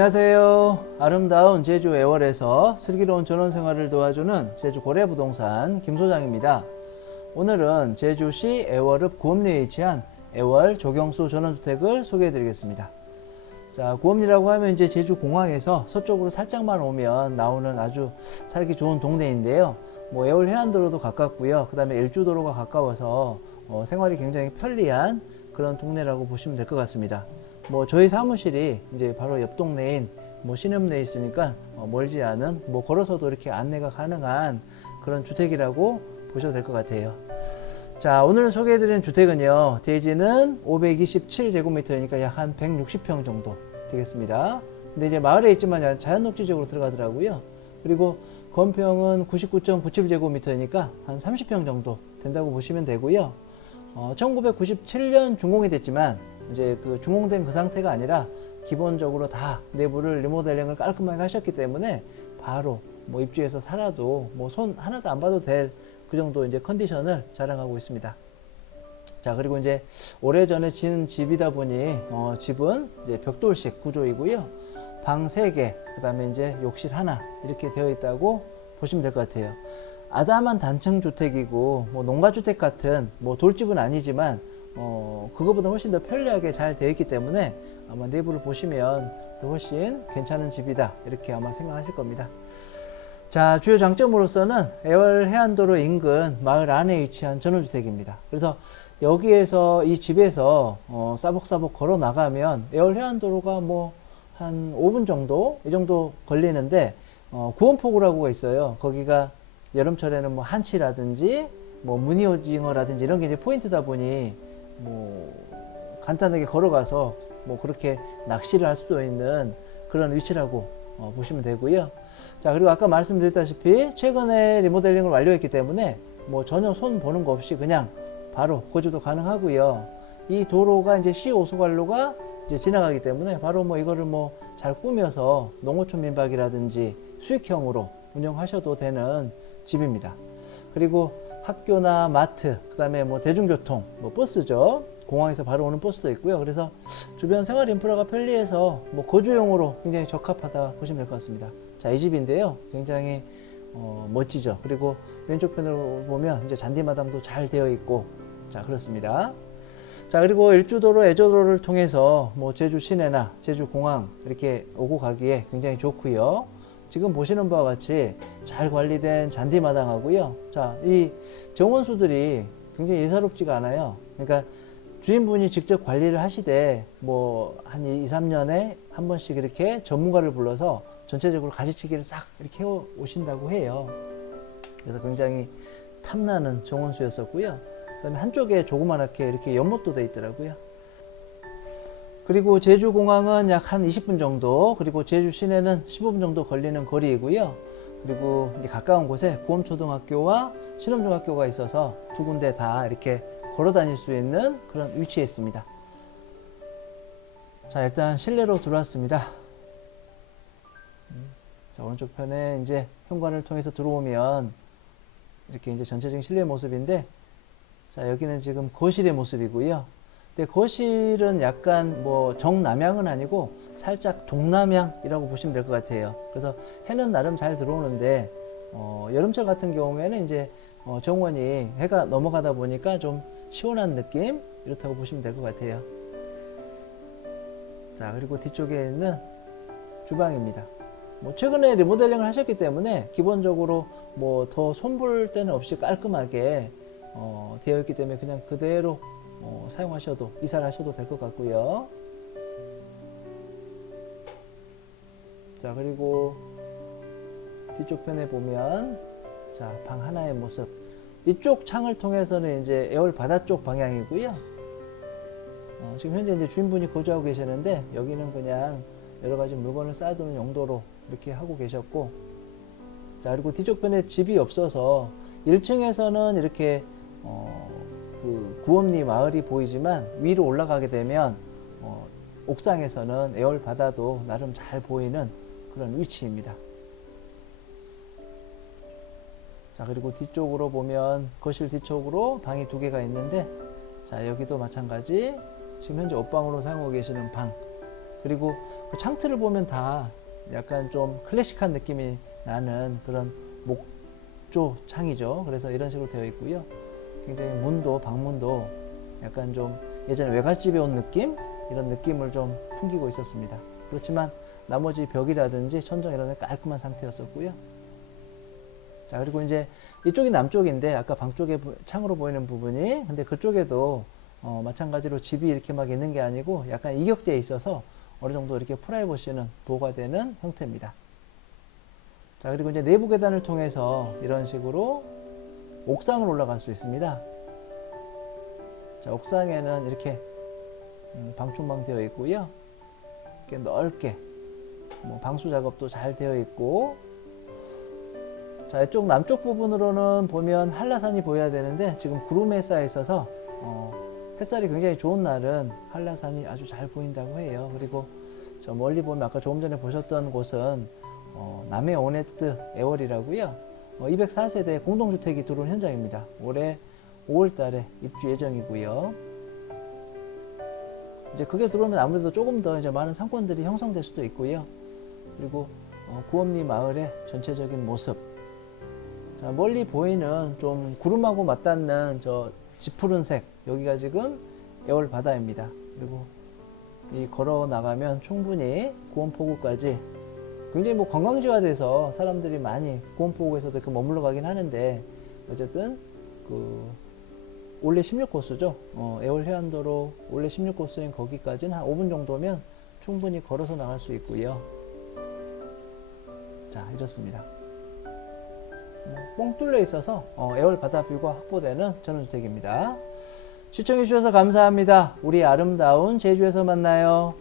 안녕하세요. 아름다운 제주 애월에서 슬기로운 전원 생활을 도와주는 제주 고래 부동산 김 소장입니다. 오늘은 제주시 애월읍 구엄리에 위치한 애월 조경수 전원주택을 소개해 드리겠습니다. 자, 구엄리라고 하면 이제 제주 공항에서 서쪽으로 살짝만 오면 나오는 아주 살기 좋은 동네인데요. 뭐 애월 해안도로도 가깝고요. 그다음에 일주도로가 가까워서 어, 생활이 굉장히 편리한 그런 동네라고 보시면 될 것 같습니다. 뭐 저희 사무실이 이제 바로 옆 동네인 뭐 신읍내에 있으니까 어, 멀지 않은 뭐 걸어서도 이렇게 안내가 가능한 그런 주택이라고 보셔도 될 것 같아요. 자, 오늘 소개해드리는 주택은요, 대지는 527제곱미터이니까 약 한 160평 정도 되겠습니다. 근데 이제 마을에 있지만 자연 녹지적으로 들어가더라고요. 그리고 건평은 99.97제곱미터이니까 한 30평 정도 된다고 보시면 되고요. 어, 1997년 준공이 됐지만 이제 그 준공된 그 상태가 아니라 기본적으로 다 내부를 리모델링을 깔끔하게 하셨기 때문에 바로 뭐 입주해서 살아도 뭐 손 하나도 안 봐도 될 그 정도 이제 컨디션을 자랑하고 있습니다. 자 그리고 이제 오래전에 지은 집이다 보니 어, 집은 이제 벽돌식 구조이고요. 방 3개, 그 다음에 이제 욕실 하나 이렇게 되어 있다고 보시면 될 것 같아요. 아담한 단층 주택이고 뭐 농가주택 같은 뭐 돌집은 아니지만 어, 그거보다 훨씬 더 편리하게 잘 되어 있기 때문에 아마 내부를 보시면 더 훨씬 괜찮은 집이다 이렇게 아마 생각하실 겁니다. 자, 주요 장점으로서는 애월 해안도로 인근 마을 안에 위치한 전원주택입니다. 그래서 여기에서 이 집에서 어, 싸복싸복 걸어 나가면 애월 해안도로가 뭐 한 5분 정도 이 정도 걸리는데 어, 구원포구라고가 있어요. 거기가 여름철에는 뭐 한치라든지 뭐 무늬오징어라든지 이런 게 이제 포인트다 보니 뭐 간단하게 걸어가서 뭐 그렇게 낚시를 할 수도 있는 그런 위치라고 어, 보시면 되고요. 자 그리고 아까 말씀드렸다시피 최근에 리모델링을 완료했기 때문에 뭐 전혀 손 보는 거 없이 그냥 바로 거주도 가능하고요. 이 도로가 이제 시오소관로가 이제 지나가기 때문에 바로 뭐 이거를 뭐 잘 꾸며서 농어촌 민박이라든지 수익형으로 운영하셔도 되는 집입니다. 그리고 학교나 마트, 그다음에 뭐 대중교통, 뭐 버스죠. 공항에서 바로 오는 버스도 있고요. 그래서 주변 생활 인프라가 편리해서 뭐 거주용으로 굉장히 적합하다 보시면 될 것 같습니다. 자, 이 집인데요. 굉장히 어, 멋지죠. 그리고 왼쪽 편으로 보면 이제 잔디마당도 잘 되어 있고, 자, 그렇습니다. 자, 그리고 일주도로, 애조도로를 통해서 뭐 제주 시내나 제주 공항 이렇게 오고 가기에 굉장히 좋고요. 지금 보시는 바와 같이 잘 관리된 잔디마당하고요. 자, 이 정원수들이 굉장히 예사롭지가 않아요. 그러니까 주인분이 직접 관리를 하시되 뭐 한 2, 3년에 한 번씩 이렇게 전문가를 불러서 전체적으로 가지치기를 싹 이렇게 해 오신다고 해요. 그래서 굉장히 탐나는 정원수였었고요. 그다음에 한쪽에 조그맣게 이렇게 연못도 돼 있더라고요. 그리고 제주 공항은 약 한 20분 정도, 그리고 제주 시내는 15분 정도 걸리는 거리이고요. 그리고 이제 가까운 곳에 구엄초등학교와 신음중학교가 있어서 두 군데 다 이렇게 걸어 다닐 수 있는 그런 위치에 있습니다. 자, 일단 실내로 들어왔습니다. 음, 자, 오른쪽 편에 이제 현관을 통해서 들어오면 이렇게 이제 전체적인 실내 모습인데, 자, 여기는 지금 거실의 모습이고요. 근데 거실은 약간 뭐 정남향은 아니고 살짝 동남향이라고 보시면 될 것 같아요. 그래서 해는 나름 잘 들어오는데, 어, 여름철 같은 경우에는 이제 어, 정원이 해가 넘어가다 보니까 좀 시원한 느낌 이렇다고 보시면 될 것 같아요. 자 그리고 뒤쪽에 있는 주방입니다. 뭐 최근에 리모델링을 하셨기 때문에 기본적으로 뭐 더 손볼 데는 없이 깔끔하게 어, 되어 있기 때문에 그냥 그대로 어, 사용하셔도 이사를 하셔도 될 것 같고요. 자 그리고 뒤쪽 편에 보면 자 방 하나의 모습 이쪽 창을 통해서는 이제 애월 바다 쪽 방향이고요. 어, 지금 현재 이제 주인분이 거주하고 계시는데 여기는 그냥 여러 가지 물건을 쌓아두는 용도로 이렇게 하고 계셨고 자 그리고 뒤쪽 편에 집이 없어서 1층에서는 이렇게 어, 그 구엄리 마을이 보이지만 위로 올라가게 되면 어, 옥상에서는 애월 바다도 나름 잘 보이는 그런 위치입니다. 자 그리고 뒤쪽으로 보면 거실 뒤쪽으로 방이 두 개가 있는데 자 여기도 마찬가지 지금 현재 옷방으로 사용하고 계시는 방 그리고 그 창틀을 보면 다 약간 좀 클래식한 느낌이 나는 그런 목조 창이죠. 그래서 이런 식으로 되어 있고요. 굉장히 문도 방문도 약간 좀 예전에 외갓집에 온 느낌 이런 느낌을 좀 풍기고 있었습니다. 그렇지만 나머지 벽이라든지 천정 이런 데 깔끔한 상태였었고요. 자 그리고 이제 이쪽이 남쪽인데 아까 방 쪽에 보- 창으로 보이는 부분이 근데 그쪽에도 어, 마찬가지로 집이 이렇게 막 있는 게 아니고 약간 이격되어 있어서 어느 정도 이렇게 프라이버시는 보호가 되는 형태입니다. 자 그리고 이제 내부 계단을 통해서 이런 식으로 옥상을 올라갈 수 있습니다. 자 옥상에는 이렇게 음, 방충망 되어 있고요. 이렇게 넓게 뭐 방수 작업도 잘 되어 있고 자 이쪽 남쪽 부분으로는 보면 한라산이 보여야 되는데 지금 구름에 쌓여 있어서 어, 햇살이 굉장히 좋은 날은 한라산이 아주 잘 보인다고 해요. 그리고 저 멀리 보면 아까 조금 전에 보셨던 곳은 어, 남해 오네트 애월이라고요. 어, 204세대 공동주택이 들어온 현장입니다. 올해 5월 달에 입주 예정이고요. 이제 그게 들어오면 아무래도 조금 더 이제 많은 상권들이 형성될 수도 있고요. 그리고 어, 구엄리 마을의 전체적인 모습. 자 멀리 보이는 좀 구름하고 맞닿는 저 짙푸른색 여기가 지금 애월 바다입니다. 그리고 이 걸어 나가면 충분히 구원포구까지 굉장히 뭐 관광지화돼서 사람들이 많이 구원포구에서도 이렇게 머물러 가긴 하는데 어쨌든 그 올해 16코스죠. 어, 애월 해안도로 올해 16코스인 거기까지는 한 5분 정도면 충분히 걸어서 나갈 수 있고요. 자 이렇습니다. 뭐, 뻥 뚫려 있어서 어, 애월 바다 뷰가 확보되는 전원주택입니다. 시청해 주셔서 감사합니다. 우리 아름다운 제주에서 만나요.